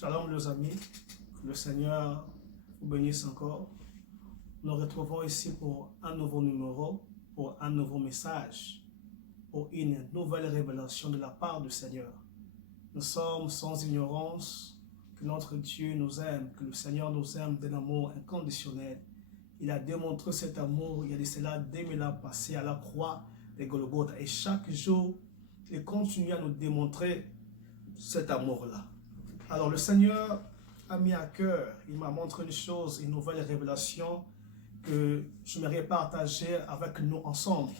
Shalom les amis, que le Seigneur vous bénisse encore. Nous nous retrouvons ici pour un nouveau numéro, pour un nouveau message, pour une nouvelle révélation de la part du Seigneur. Nous sommes sans ignorance que notre Dieu nous aime, que le Seigneur nous aime d'un amour inconditionnel. Il a démontré cet amour, il y a de cela 2000 ans passés à la croix de Golgotha. Et chaque jour, il continue à nous démontrer cet amour-là. Alors le Seigneur a mis à cœur, il m'a montré une chose, une nouvelle révélation que j'aimerais partager avec nous ensemble.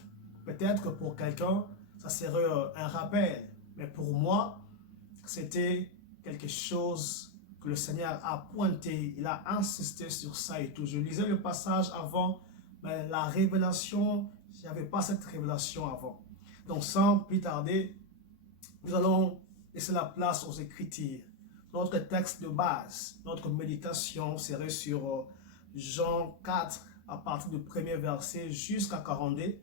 Peut-être pour quelqu'un, ça serait un rappel, mais pour moi, c'était quelque chose que le Seigneur a pointé, il a insisté sur ça et tout. Je lisais le passage avant, mais la révélation, il n'y avait pas cette révélation avant. Donc sans plus tarder, nous allons laisser la place aux Écritures. Notre texte de base, notre méditation serait sur Jean 4 à partir du premier verset jusqu'à 42.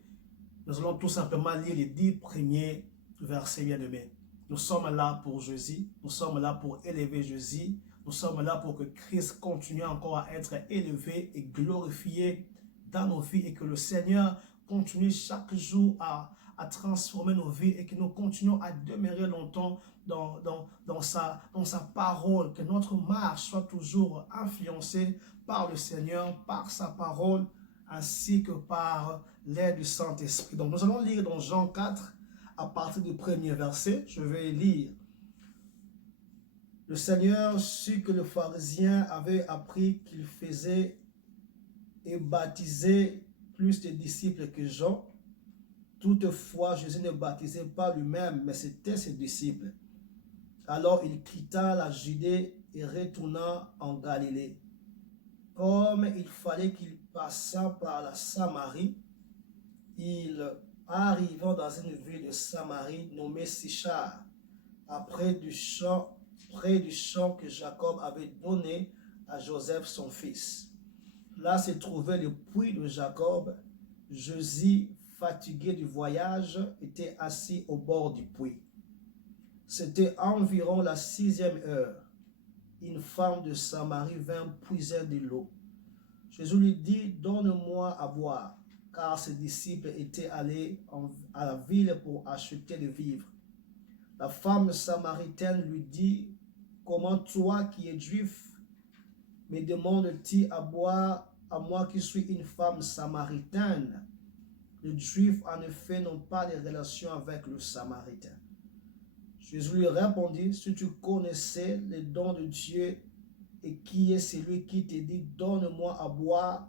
Nous allons tout simplement lire les 10 premiers versets bien-aimés. Nous sommes là pour Jésus, nous sommes là pour élever Jésus, nous sommes là pour que Christ continue encore à être élevé et glorifié dans nos vies et que le Seigneur continue chaque jour à transformer nos vies et que nous continuons à demeurer longtemps dans sa parole, que notre marche soit toujours influencée par le Seigneur, par sa parole, ainsi que par l'aide du Saint-Esprit. Donc nous allons lire dans Jean 4, à partir du premier verset. Je vais lire. Le Seigneur sut que le pharisien avait appris qu'il faisait et baptisait plus de disciples que Jean. Toutefois, Jésus ne baptisait pas lui-même, mais c'était ses disciples. Alors il quitta la Judée et retourna en Galilée. Comme il fallait qu'il passât par la Samarie, il arriva dans une ville de Samarie nommée Sichar, près du champ que Jacob avait donné à Joseph son fils. Là se trouvait le puits de Jacob. Jésus, fatigué du voyage, était assis au bord du puits. C'était environ la 6e heure. Une femme de Samarie vint puiser de l'eau. Jésus lui dit, « Donne-moi à boire », car ses disciples étaient allés à la ville pour acheter des vivres. La femme samaritaine lui dit, « Comment toi qui es juif, me demandes-tu à boire à moi qui suis une femme samaritaine ?» Les Juifs, en effet, n'ont pas de relation avec le Samaritain. Jésus lui répondit, « Si tu connaissais les dons de Dieu et qui est celui qui te dit, donne-moi à boire,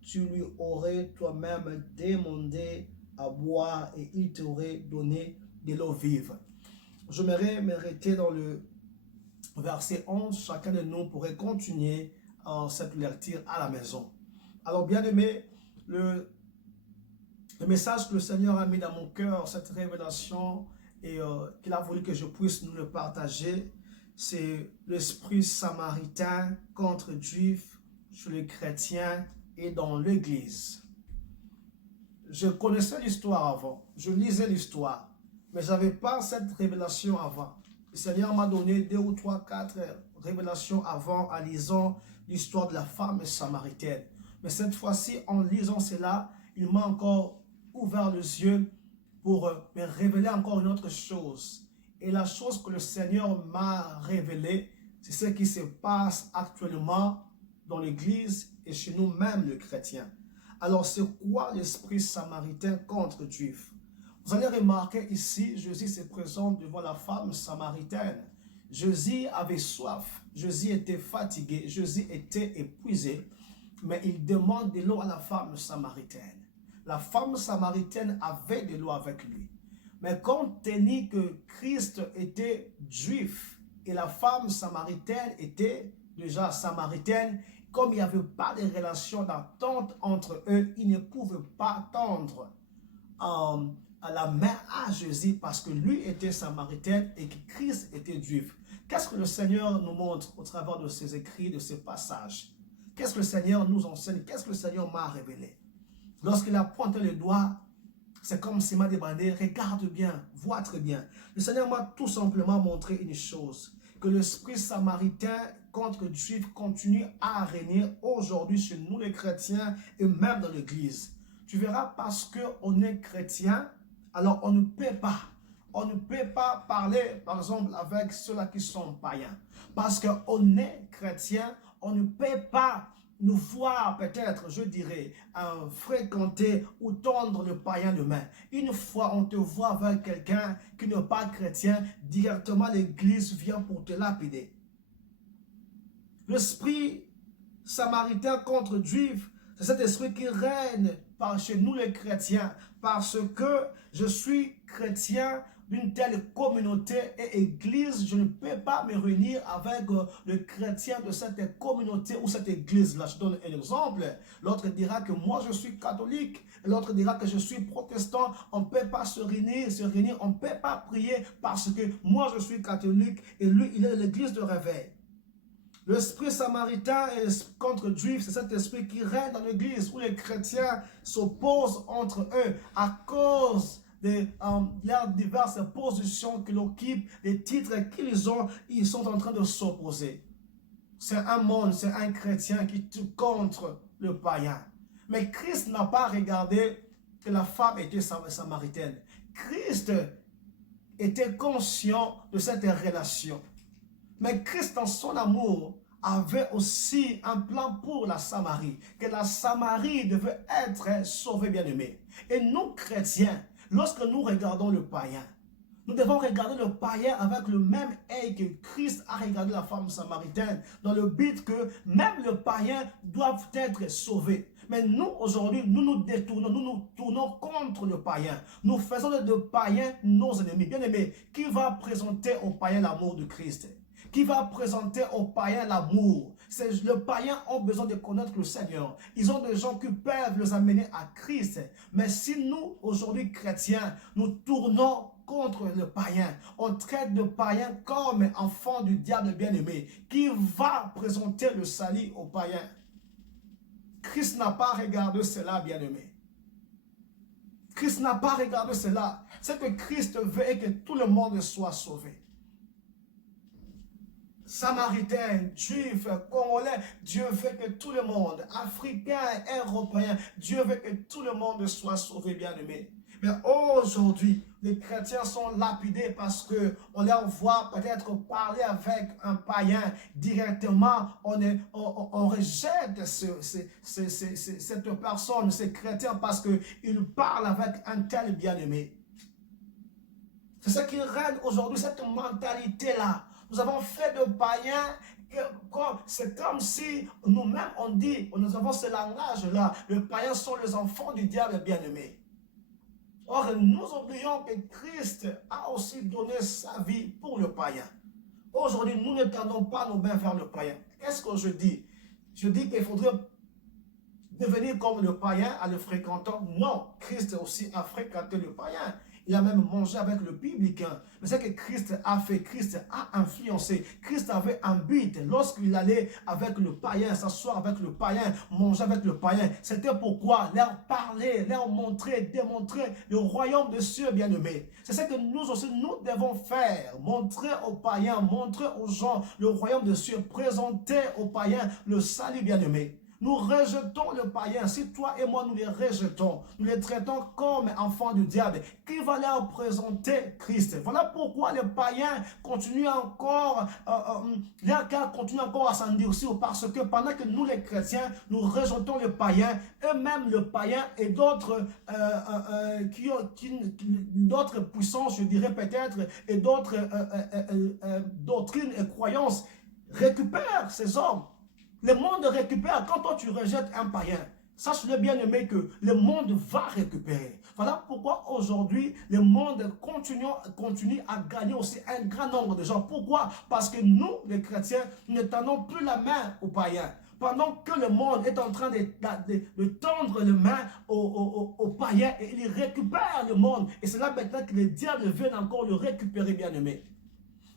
tu lui aurais toi-même demandé à boire et il t'aurait donné de l'eau vive. » J'aimerais m'arrêter dans le verset 11. Chacun de nous pourrait continuer cette lecture à la maison. Alors, bien aimé, le message que le Seigneur a mis dans mon cœur, cette révélation, et qu'il a voulu que je puisse nous le partager, c'est l'esprit samaritain contre juif chez les chrétiens et dans l'église. Je connaissais l'histoire avant, je lisais l'histoire, mais je n'avais pas cette révélation avant. Le Seigneur m'a donné 2 ou 3, 4 révélations avant en lisant l'histoire de la femme samaritaine. Mais cette fois-ci, en lisant cela, il m'a encore ouvert les yeux pour me révéler encore une autre chose. Et la chose que le Seigneur m'a révélée, c'est ce qui se passe actuellement dans l'Église et chez nous-mêmes, les chrétiens. Alors, c'est quoi l'esprit samaritain contre juif? Vous allez remarquer ici, Jésus se présente devant la femme samaritaine. Jésus avait soif, Jésus était fatigué, Jésus était épuisé, mais il demande de l'eau à la femme samaritaine. La femme samaritaine avait de l'eau avec lui. Mais compte tenu que Christ était juif et la femme samaritaine était déjà samaritaine, comme il n'y avait pas de relation d'attente entre eux, ils ne pouvaient pas tendre à la main à Jésus parce que lui était samaritain et que Christ était juif. Qu'est-ce que le Seigneur nous montre au travers de ces écrits, de ces passages? Qu'est-ce que le Seigneur nous enseigne? Qu'est-ce que le Seigneur m'a révélé? Lorsqu'il a pointé le doigt, c'est comme s'il m'a demandé, regarde bien, vois très bien. Le Seigneur m'a tout simplement montré une chose, que l'esprit samaritain contre Juifs continue à régner aujourd'hui chez nous les chrétiens et même dans l'église. Tu verras, parce qu'on est chrétien, alors on ne peut pas parler, par exemple, avec ceux-là qui sont païens. Parce qu'on est chrétien, on ne peut pas nous voir peut-être, je dirais, fréquenter ou tendre le païen de main. Une fois on te voit avec quelqu'un qui n'est pas chrétien, directement l'église vient pour te lapider. L'esprit samaritain contre Juifs, c'est cet esprit qui règne par chez nous les chrétiens, parce que je suis chrétien d'une telle communauté et église, je ne peux pas me réunir avec le chrétien de cette communauté ou cette église-là. Je donne un exemple. L'autre dira que moi je suis catholique, l'autre dira que je suis protestant. On ne peut pas se réunir, on ne peut pas prier parce que moi je suis catholique et lui il est de l'église de réveil. L'esprit samaritain contre Juifs, c'est cet esprit qui règne dans l'église où les chrétiens s'opposent entre eux à cause de leurs diverses positions qu'ils occupent, des titres qu'ils ont, ils sont en train de s'opposer. C'est un monde, c'est un chrétien qui tue contre le païen. Mais Christ n'a pas regardé que la femme était samaritaine. Christ était conscient de cette relation. Mais Christ, dans son amour, avait aussi un plan pour la Samarie, que la Samarie devait être sauvée, bien-aimée. Et nous, chrétiens, lorsque nous regardons le païen, nous devons regarder le païen avec le même œil que Christ a regardé la femme samaritaine, dans le but que même le païen doit être sauvé. Mais nous, aujourd'hui, nous nous détournons, nous nous tournons contre le païen. Nous faisons de païens nos ennemis. Bien-aimés, qui va présenter au païen l'amour de Christ? Qui va présenter aux païens l'amour? Les païens ont besoin de connaître le Seigneur. Ils ont des gens qui peuvent les amener à Christ. Mais si nous, aujourd'hui chrétiens, nous tournons contre le païen, on traite le païen comme enfant du diable bien-aimé, qui va présenter le salut aux païens. Christ n'a pas regardé cela, bien-aimé. Christ n'a pas regardé cela. C'est que Christ veut que tout le monde soit sauvé. Samaritains, Juifs, Congolais, Dieu veut que tout le monde, Africains, Européens, Dieu veut que tout le monde soit sauvé, bien-aimé. Mais aujourd'hui, les chrétiens sont lapidés parce qu'on leur voit peut-être parler avec un païen directement. On rejette cette personne, ces chrétiens, parce qu'ils parlent avec un tel bien-aimé. C'est ce qui règne aujourd'hui, cette mentalité-là. Nous avons fait de païens, c'est comme si nous-mêmes on dit, nous avons ce langage-là, les païens sont les enfants du diable bien-aimé. Or, nous oublions que Christ a aussi donné sa vie pour le païen. Aujourd'hui, nous ne tendons pas nos mains vers le païen. Qu'est-ce que je dis? Je dis qu'il faudrait devenir comme le païen en le fréquentant. Non, Christ aussi a fréquenté le païen. Il a même mangé avec le publicain. Mais c'est que Christ a fait, Christ a influencé. Christ avait un but lorsqu'il allait avec le païen, s'asseoir avec le païen, manger avec le païen. C'était pourquoi leur parler, leur montrer, démontrer le royaume de cieux bien-aimés. C'est ce que nous aussi, nous devons faire. Montrer aux païens, montrer aux gens le royaume de cieux, présenter aux païens le salut bien-aimé. Nous rejetons le païen. Si toi et moi nous les rejetons, nous les traitons comme enfants du diable, qui va leur présenter Christ? Voilà pourquoi les païens continuent encore, leur cœur continue encore à s'endurcir, parce que pendant que nous les chrétiens, nous rejetons le païen, eux-mêmes le païen et d'autres d'autres puissances, je dirais peut-être, et d'autres doctrines et croyances récupèrent ces hommes. Le monde récupère. Quand toi tu rejettes un païen, sache-le bien aimé que le monde va récupérer. Voilà pourquoi aujourd'hui le monde continue à gagner aussi un grand nombre de gens. Pourquoi? Parce que nous les chrétiens ne tendons plus la main aux païens. Pendant que le monde est en train de tendre la main aux païens, et il récupère le monde. Et c'est là maintenant que les diables viennent encore le récupérer, bien aimé.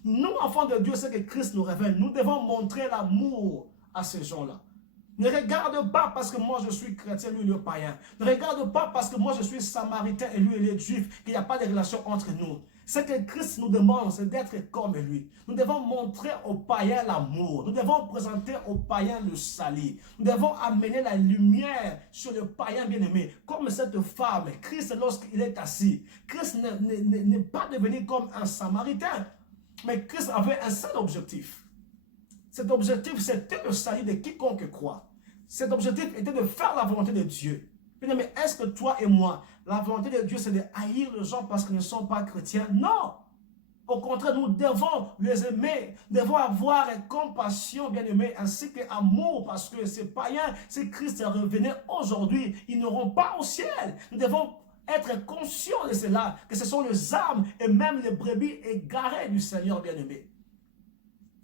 Nous, enfants de Dieu, c'est que Christ nous révèle. Nous devons montrer l'amour à ces gens-là. Ne regarde pas parce que moi je suis chrétien, lui il est païen. Ne regarde pas parce que moi je suis samaritain et lui il est juif, qu'il n'y a pas de relation entre nous. Ce que Christ nous demande, c'est d'être comme lui. Nous devons montrer aux païens l'amour. Nous devons présenter aux païens le salut. Nous devons amener la lumière sur le païen bien-aimé. Comme cette femme, Christ, lorsqu'il est assis, Christ n'est pas devenu comme un Samaritain. Mais Christ avait un seul objectif. Cet objectif, c'était le salut de quiconque croit. Cet objectif était de faire la volonté de Dieu. Mais est-ce que toi et moi, la volonté de Dieu, c'est de haïr les gens parce qu'ils ne sont pas chrétiens? Non! Au contraire, nous devons les aimer, devons avoir compassion, bien-aimés, ainsi qu'amour, parce que ces païens, si Christ revenait aujourd'hui, ils n'auront pas au ciel. Nous devons être conscients de cela, que ce sont les âmes et même les brebis égarées du Seigneur, bien-aimé.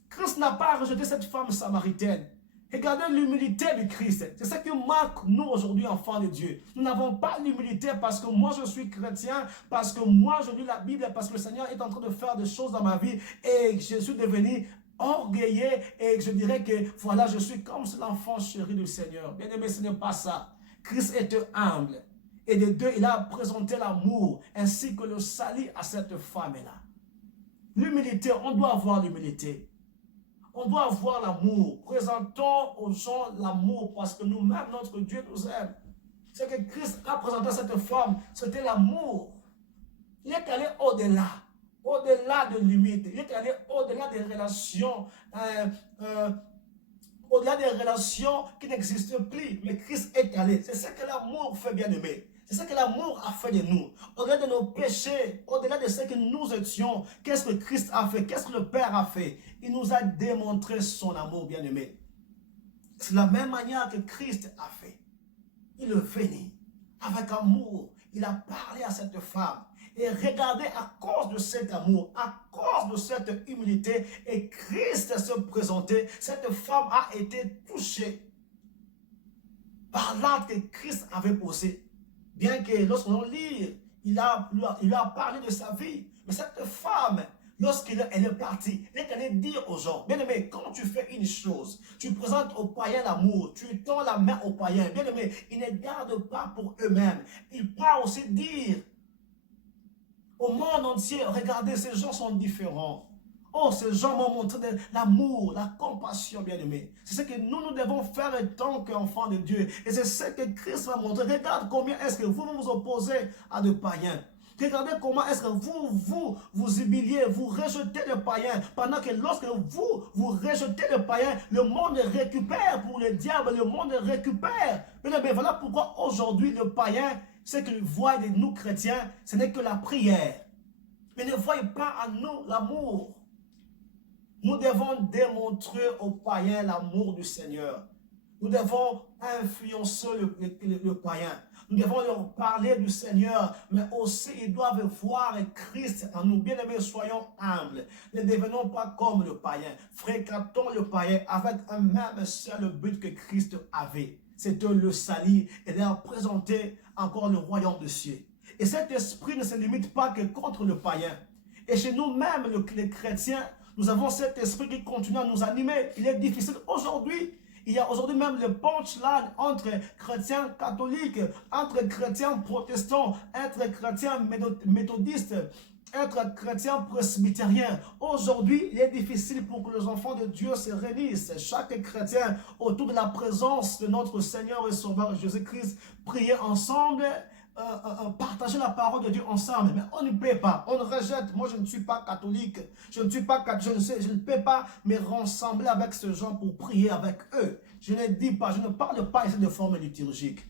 Christ n'a pas rejeté cette femme samaritaine. Regardez l'humilité de Christ. C'est ça qui marque nous aujourd'hui, enfants de Dieu. Nous n'avons pas l'humilité parce que moi je suis chrétien, parce que moi je lis la Bible, parce que le Seigneur est en train de faire des choses dans ma vie et je suis devenu orgueilleux et je dirais que voilà, je suis comme l'enfant chéri du Seigneur. Bien aimé, ce n'est pas ça. Christ était humble et de deux, il a présenté l'amour ainsi que le salut à cette femme-là. L'humilité, on doit avoir l'humilité. On doit avoir l'amour. Présentons aux gens l'amour parce que nous-mêmes, notre Dieu nous aime. Ce que Christ a présenté à cette femme, c'était l'amour. Il est allé au-delà, au-delà de limites. Il est allé au-delà des relations, au-delà des relations qui n'existent plus. Mais Christ est allé. C'est ce que l'amour fait, bien aimé. C'est ce que l'amour a fait de nous. Au-delà de nos péchés, au-delà de ce que nous étions, qu'est-ce que Christ a fait? Qu'est-ce que le Père a fait? Il nous a démontré son amour, bien-aimé. C'est la même manière que Christ a fait. Il est venu avec amour. Il a parlé à cette femme. Et regardez, à cause de cet amour, à cause de cette humilité, et Christ se présentait, cette femme a été touchée par l'acte que Christ avait posé. Bien que lorsqu'on lit, il a parlé de sa vie. Mais cette femme, lorsqu'elle est partie, elle est allée dire aux gens, bien aimé, quand tu fais une chose, tu présentes aux païens l'amour, tu tends la main aux païens, bien aimé, ils ne gardent pas pour eux-mêmes. Ils partent aussi dire au monde entier, regardez, ces gens sont différents. Oh, ces gens m'ont montré de l'amour, la compassion, bien-aimé. C'est ce que nous devons faire en tant qu'enfants de Dieu. Et c'est ce que Christ va montrer. Regarde combien est-ce que vous vous opposez à des païens. Regardez comment est-ce que vous humiliez, vous rejetez le païen. Pendant que lorsque vous rejetez le païen, le monde récupère pour le diable, le monde récupère. Mais voilà pourquoi aujourd'hui le païen, ce qu'il voit de nous chrétiens, ce n'est que la prière. Mais ne voyez pas en nous l'amour. Nous devons démontrer aux païens l'amour du Seigneur. Nous devons influencer le païen. Nous devons leur parler du Seigneur, mais aussi ils doivent voir Christ en nous. Bien-aimés, soyons humbles. Ne devenons pas comme le païen. Fréquentons le païen avec un même seul but que Christ avait. C'était le salut et leur présenter encore le royaume de cieux. Et cet esprit ne se limite pas que contre le païen. Et chez nous-mêmes, les chrétiens, nous avons cet esprit qui continue à nous animer. Il est difficile aujourd'hui. Il y a aujourd'hui même le punchline entre chrétiens catholiques, entre chrétiens protestants, entre chrétiens méthodistes, être chrétien presbytérien. Aujourd'hui, il est difficile pour que les enfants de Dieu se réunissent. Chaque chrétien autour de la présence de notre Seigneur et Sauveur Jésus-Christ, prier ensemble, partager la parole de Dieu ensemble. Mais on ne peut pas, on rejette. Moi, je ne suis pas catholique, je ne peux pas me rassembler avec ces gens pour prier avec eux. Je ne dis pas, je ne parle pas ici de forme liturgique.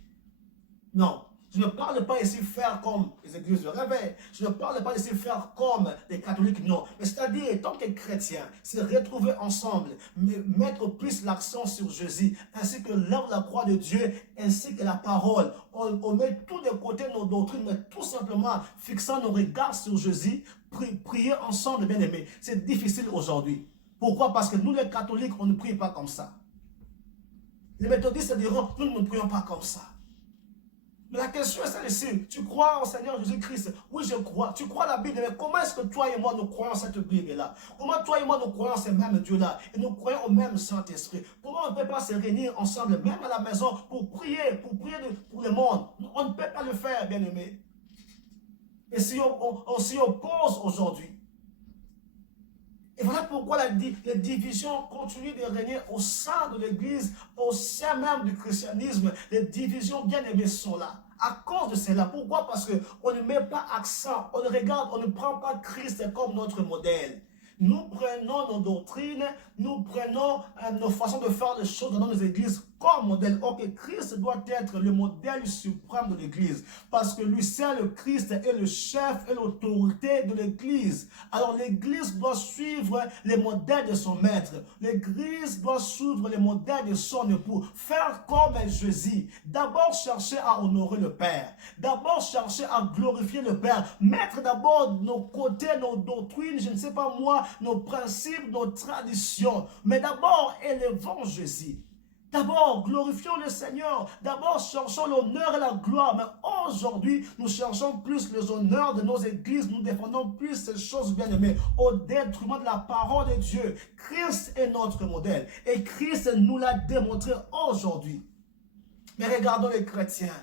Non. Je ne parle pas ici faire comme les églises de réveil. Je ne parle pas ici faire comme les catholiques, non. Mais c'est-à-dire, en tant que chrétiens, c'est retrouver ensemble, mettre plus l'accent sur Jésus, ainsi que l'œuvre de la croix de Dieu, ainsi que la parole. On met tout de côté nos doctrines, mais tout simplement fixant nos regards sur Jésus, prier ensemble, bien aimés. C'est difficile aujourd'hui. Pourquoi? Parce que nous, les catholiques, on ne prie pas comme ça. Les méthodistes diront, nous ne prions pas comme ça. Mais la question est celle-ci. Tu crois au Seigneur Jésus-Christ? Oui, je crois. Tu crois à la Bible, mais comment est-ce que toi et moi nous croyons cette Bible-là? Comment toi et moi nous croyons ce même Dieu-là? Et nous croyons au même Saint-Esprit. Comment on ne peut pas se réunir ensemble, même à la maison, pour prier pour le monde? On ne peut pas le faire, bien-aimé. et on s'y oppose aujourd'hui. Et voilà pourquoi les divisions continuent de régner au sein de l'Église, au sein même du christianisme. Les divisions bien aimées sont là. À cause de cela. Pourquoi? Parce qu'on ne met pas accent, on ne regarde, on ne prend pas Christ comme notre modèle. Nous prenons nos doctrines, nous prenons nos façons de faire les choses dans nos églises comme modèle. Ok, Christ doit être le modèle suprême de l'église. Parce que lui, c'est le Christ et le chef et l'autorité de l'église. Alors l'église doit suivre les modèles de son maître. L'église doit suivre les modèles de son époux. Faire comme Jésus. D'abord chercher à honorer le Père. D'abord chercher à glorifier le Père. Mettre d'abord nos côtés, nos doctrines, je ne sais pas moi, nos principes, nos traditions. Mais d'abord, élevons Jésus. D'abord, glorifions le Seigneur. D'abord, cherchons l'honneur et la gloire. Mais aujourd'hui, nous cherchons plus les honneurs de nos églises. Nous défendons plus ces choses bien-aimées au détriment de la parole de Dieu. Christ est notre modèle. Et Christ nous l'a démontré aujourd'hui. Mais regardons les chrétiens.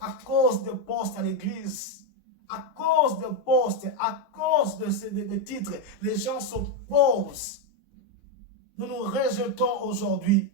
À cause de postes à l'église, à cause de postes, à cause de titres, les gens s'opposent. Nous nous rejetons aujourd'hui.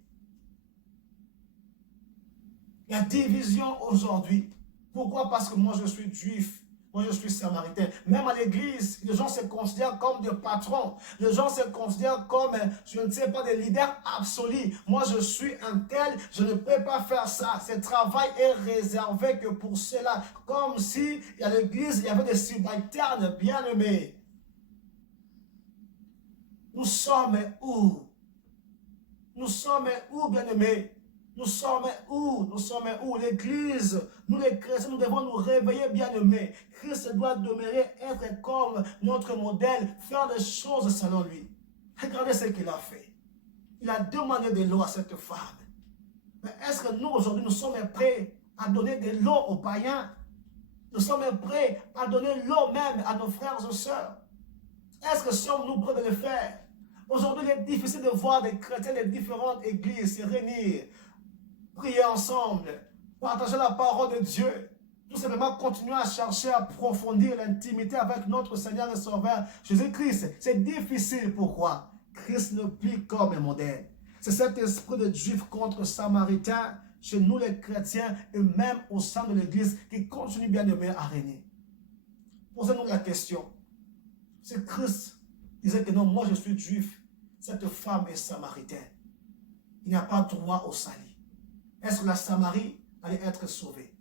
Il y a division aujourd'hui. Pourquoi? Parce que moi je suis juif, moi je suis samaritain. Même à l'église, les gens se considèrent comme des patrons. Les gens se considèrent comme, je ne sais pas, des leaders absolus. Moi je suis un tel, je ne peux pas faire ça. Ce travail est réservé que pour cela. Comme si à l'église, il y avait des subalternes bien-aimés. Nous sommes où? Nous sommes où, bien-aimés? Nous sommes où? Nous sommes où? L'Église, nous les chrétiens, nous devons nous réveiller, bien-aimés. Christ doit demeurer, être comme notre modèle, faire des choses selon lui. Regardez ce qu'il a fait. Il a demandé de l'eau à cette femme. Mais est-ce que nous, aujourd'hui, nous sommes prêts à donner de l'eau aux païens? Nous sommes prêts à donner l'eau même à nos frères et sœurs? Est-ce que sommes-nous prêts de le faire? Aujourd'hui, il est difficile de voir des chrétiens de différentes églises se réunir, prier ensemble, partager la parole de Dieu, tout simplement continuer à chercher à approfondir l'intimité avec notre Seigneur et Sauveur Jésus-Christ. C'est difficile. Pourquoi? Christ ne plie comme un modèle. C'est cet esprit de juif contre samaritain chez nous les chrétiens et même au sein de l'église qui continue bien aimé à régner. Posez-nous la question. Si Christ disait que non, moi je suis juif, cette femme est samaritaine, il n'y a pas droit au salut. Est-ce que la Samarie allait être sauvée?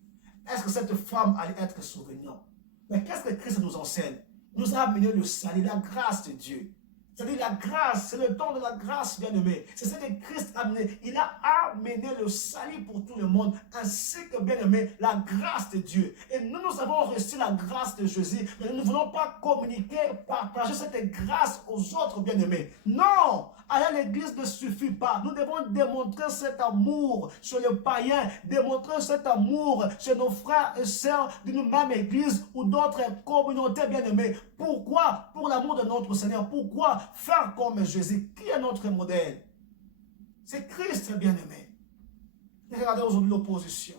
Est-ce que cette femme allait être sauvée? Non. Mais qu'est-ce que Christ nous enseigne? Il nous a amené le salut, la grâce de Dieu. C'est-à-dire la grâce, c'est le don de la grâce, bien-aimé. C'est ce que Christ a amené. Il a amené le salut pour tout le monde, ainsi que, bien-aimé, la grâce de Dieu. Et nous, nous avons reçu la grâce de Jésus, mais nous ne voulons pas communiquer, partager cette grâce aux autres, bien-aimés. Non! Aller à l'église ne suffit pas. Nous devons démontrer cet amour chez les païens, démontrer cet amour chez nos frères et sœurs d'une même église ou d'autres communautés bien-aimées. Pourquoi? Pour l'amour de notre Seigneur. Pourquoi? Faire comme Jésus. Qui est notre modèle? C'est Christ bien-aimé. Regardez aujourd'hui l'opposition.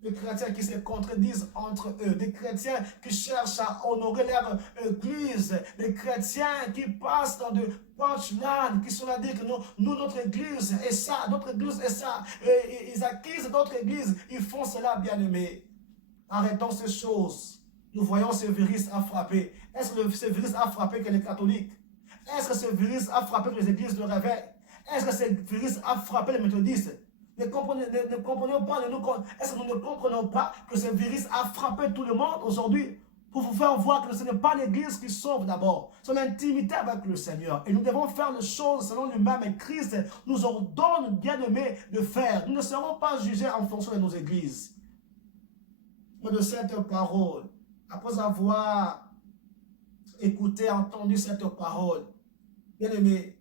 Des chrétiens qui se contredisent entre eux, des chrétiens qui cherchent à honorer leur église, des chrétiens qui passent dans de punchlines, qui sont à dire que nous, notre église est ça, notre église est ça, et ils acquisent d'autres églises, ils font cela bien aimé. Arrêtons ces choses. Nous voyons ce virus a frappé. Est-ce que ce virus a frappé que les catholiques? Est-ce que ce virus a frappé que les églises de réveil? Est-ce que ce virus a frappé les méthodistes? Ne comprenons pas, est-ce que nous ne comprenons pas que ce virus a frappé tout le monde aujourd'hui pour vous faire voir que ce n'est pas l'église qui sauve d'abord, c'est l'intimité avec le Seigneur. Et nous devons faire les choses selon lui-même et Christ nous ordonne, bien-aimés, de faire. Nous ne serons pas jugés en fonction de nos églises. Mais de cette parole, après avoir écouté, entendu cette parole, bien-aimés,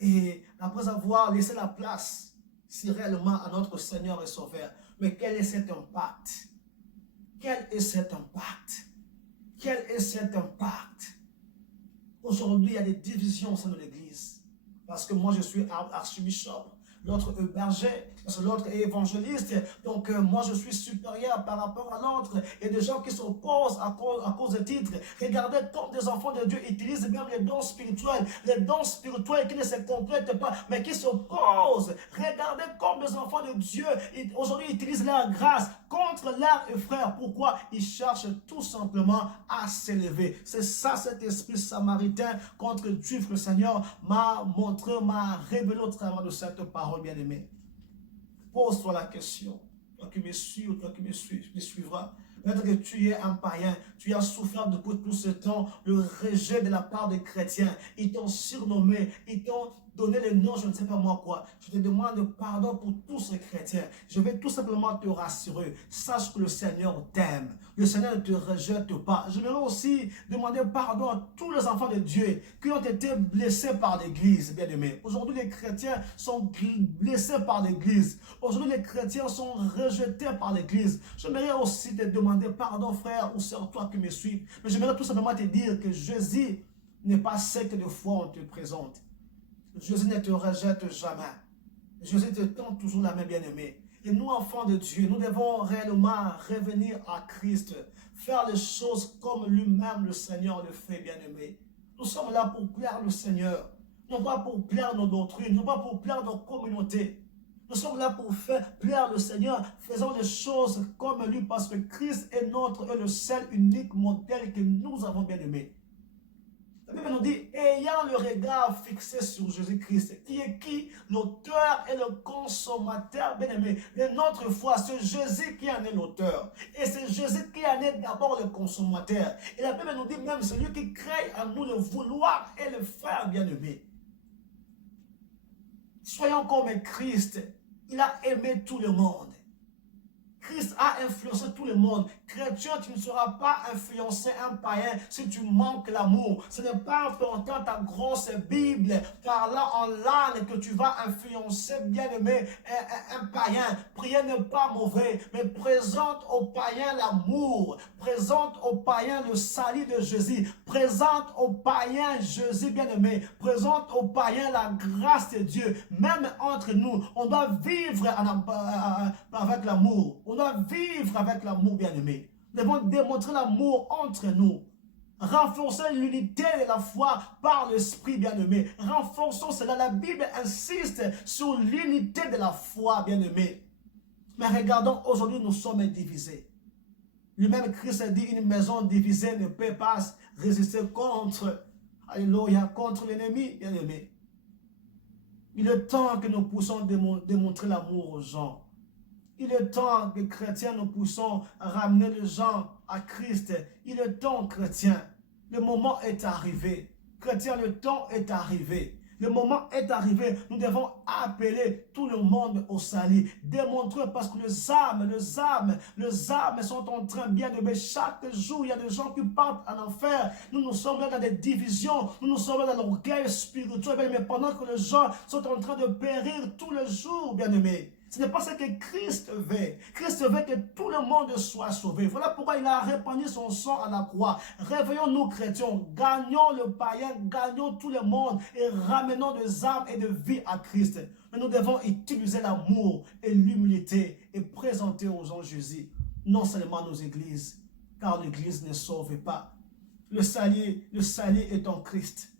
et après avoir laissé la place si réellement à notre Seigneur et Sauveur. Mais quel est cet impact? Quel est cet impact? Quel est cet impact? Aujourd'hui, il y a des divisions au sein de l'Église. Parce que moi, je suis archbishop. l'autre est berger, parce que l'autre est évangéliste. Donc moi je suis supérieur par rapport à l'autre. Il y a des gens qui s'opposent à cause des titres. Regardez comme des enfants de Dieu utilisent même les dons spirituels qui ne se complètent pas, mais qui s'opposent. Regardez comme des enfants de Dieu aujourd'hui utilisent leur grâce contre leurs frères. Pourquoi? Ils cherchent tout simplement à s'élever. C'est ça cet esprit samaritain contre Dieu que le Seigneur m'a montré, m'a révélé au travers de cette parole bien-aimée. Pose-toi la question, toi qui me suis ou toi qui me suivras. Peut-être que tu es un païen, tu as souffert depuis tout ce temps le rejet de la part des chrétiens. Ils t'ont surnommé, ils t'ont donné le nom, je ne sais pas moi quoi. Je te demande pardon pour tous ces chrétiens. Je vais tout simplement te rassurer. Sache que le Seigneur t'aime. Le Seigneur ne te rejette pas. Je vais aussi demander pardon à tous les enfants de Dieu qui ont été blessés par l'Église, bien aimés. Aujourd'hui, les chrétiens sont blessés par l'Église. Aujourd'hui, les chrétiens sont rejetés par l'Église. J'aimerais aussi te demander pardon, frère ou sœur, toi qui me suis. Mais j'aimerais tout simplement te dire que Jésus n'est pas secte de foi on te présente. Jésus ne te rejette jamais. Jésus te tend toujours la main, bien-aimée. Et nous, enfants de Dieu, nous devons réellement revenir à Christ, faire les choses comme lui-même, le Seigneur, le fait, bien-aimé. Nous sommes là pour plaire le Seigneur, non pas pour plaire nos doctrines, non pas pour plaire nos communautés. Nous sommes là pour faire plaire le Seigneur, faisons les choses comme lui, parce que Christ est le seul unique modèle que nous avons, bien-aimé. La Bible nous dit, ayant le regard fixé sur Jésus-Christ, qui est qui? L'auteur et le consommateur, bien-aimé. De notre foi, c'est Jésus qui en est l'auteur. Et c'est Jésus qui en est d'abord le consommateur. Et la Bible nous dit même, celui qui crée en nous le vouloir et le faire, bien-aimé. Soyons comme Christ. Il a aimé tout le monde. Christ a influencé tout le monde. Chrétien, tu ne seras pas influencé un païen si tu manques l'amour. Ce n'est pas en portant ta grosse Bible, parlant en langue que tu vas influencer, bien-aimé, un païen. Prier n'est pas mauvais, mais présente au païen l'amour. Présente au païen le salut de Jésus. Présente au païen Jésus, bien-aimé. Présente au païen la grâce de Dieu. Même entre nous, on doit vivre avec l'amour. On doit vivre avec l'amour, bien-aimé. Nous devons démontrer l'amour entre nous. Renforcer l'unité de la foi par l'Esprit, bien-aimé. Renforçons cela. La Bible insiste sur l'unité de la foi, bien-aimé. Mais regardons, aujourd'hui, nous sommes divisés. Lui-même, Christ a dit, une maison divisée ne peut pas résister contre, alléluia, contre l'ennemi, bien-aimé. Il est temps que nous puissions démontrer l'amour aux gens. Il est temps que chrétiens, nous puissions ramener les gens à Christ. Il est temps, chrétiens. Le moment est arrivé. Chrétiens, le temps est arrivé. Le moment est arrivé. Nous devons appeler tout le monde au salut. Démontrer parce que les âmes sont en train bien de... Mais chaque jour, il y a des gens qui partent en enfer. Nous sommes là dans des divisions. Nous sommes là dans l'orgueil spirituel. Mais pendant que les gens sont en train de périr tous les jours, bien-aimés. Ce n'est pas ce que Christ veut. Christ veut que tout le monde soit sauvé. Voilà pourquoi il a répandu son sang à la croix. Réveillons-nous chrétiens, gagnons le païen, gagnons tout le monde et ramenons des âmes et de vie à Christ. Mais nous devons utiliser l'amour et l'humilité et présenter aux gens Jésus, non seulement nos églises, car l'église ne sauve pas. Le salut est en Christ.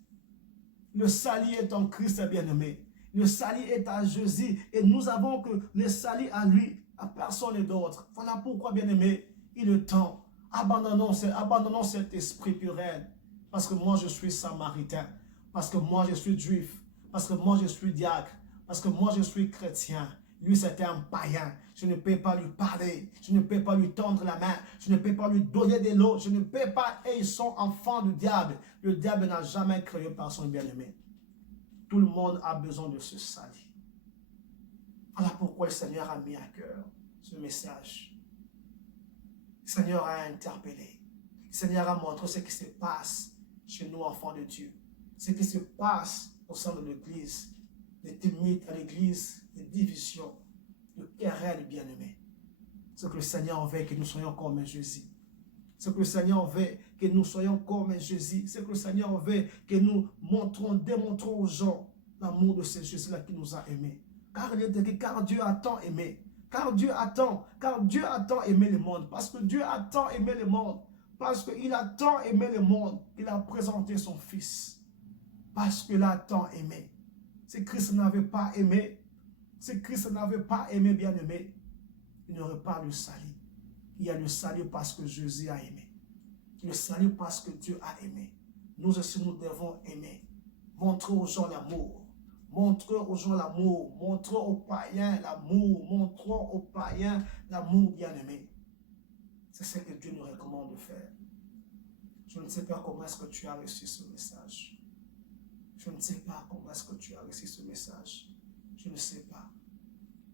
Le salut est en Christ, bien-aimé. Le salut est à Jésus et nous avons que le salut à lui, à personne d'autre. Voilà pourquoi, bien-aimé, il est temps. Abandonnons cet esprit purel. Parce que moi, je suis samaritain. Parce que moi, je suis juif. Parce que moi, je suis diacre. Parce que moi, je suis chrétien. Lui, c'était un païen. Je ne peux pas lui parler. Je ne peux pas lui tendre la main. Je ne peux pas lui donner de l'eau. Je ne peux pas. Et ils sont enfants du diable. Le diable n'a jamais créé personne, bien-aimé. Tout le monde a besoin de ce salut. Voilà pourquoi le Seigneur a mis à cœur ce message. Le Seigneur a interpellé. Le Seigneur a montré ce qui se passe chez nous, enfants de Dieu. Ce qui se passe au sein de l'Église. Les timides à l'Église, les divisions, les querelles, bien-aimés. Ce que le Seigneur veut que nous soyons comme Jésus. Ce que le Seigneur veut que nous soyons comme Jésus. Ce que le Seigneur veut que nous démontrons aux gens l'amour de ce Jésus-là qui nous a aimés. Car il est écrit, car Dieu a tant aimé. Car Dieu a tant aimé le monde. Parce que Dieu a tant aimé le monde. Parce qu'il a tant aimé le monde qu'il a présenté son Fils. Parce qu'il a tant aimé. Si Christ n'avait pas aimé, bien-aimé, il n'y aurait pas de salut. Il y a le salut parce que Jésus a aimé. Le salut parce que Dieu a aimé. Nous aussi, nous devons aimer. Montrer aux gens l'amour. Montrer aux gens l'amour. Montrer aux païens l'amour. Montrons aux païens l'amour, bien-aimé. C'est ce que Dieu nous recommande de faire. Je ne sais pas comment est-ce que tu as reçu ce message. Je ne sais pas comment est-ce que tu as reçu ce message. Je ne sais pas.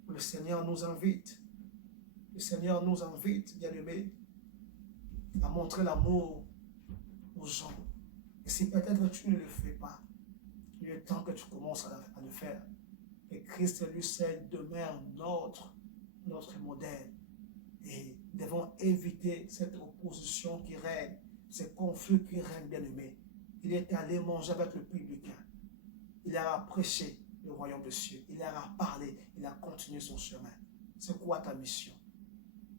Le Seigneur nous invite. Le Seigneur nous invite, bien-aimés, à montrer l'amour aux gens. Et si peut-être tu ne le fais pas, il est temps que tu commences à le faire. Et Christ lui seul demeure notre modèle. Et nous devons éviter cette opposition qui règne, ces conflits qui règnent, bien-aimés. Il est allé manger avec le publicain. Il a prêché le royaume des cieux. Il a parlé. Il a continué son chemin. C'est quoi ta mission?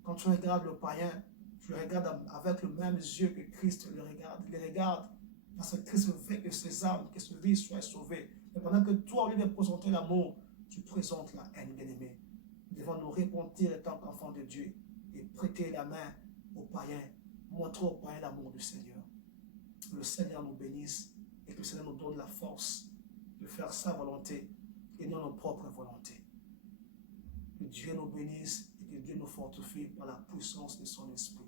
Quand tu regardes le païen, tu le regardes avec le même yeux que Christ le regarde. Il le regarde parce que Christ veut que ses âmes, que ses vies soient sauvées. Et pendant que toi, au lieu de présenter l'amour, tu présentes la haine, bien-aimé. Nous devons nous repentir en tant qu'enfants de Dieu et prêter la main aux païens, montrer aux païens l'amour du Seigneur. Que le Seigneur nous bénisse et que le Seigneur nous donne la force de faire sa volonté et non nos propres volontés. Que Dieu nous bénisse et que Dieu nous fortifie par la puissance de son esprit.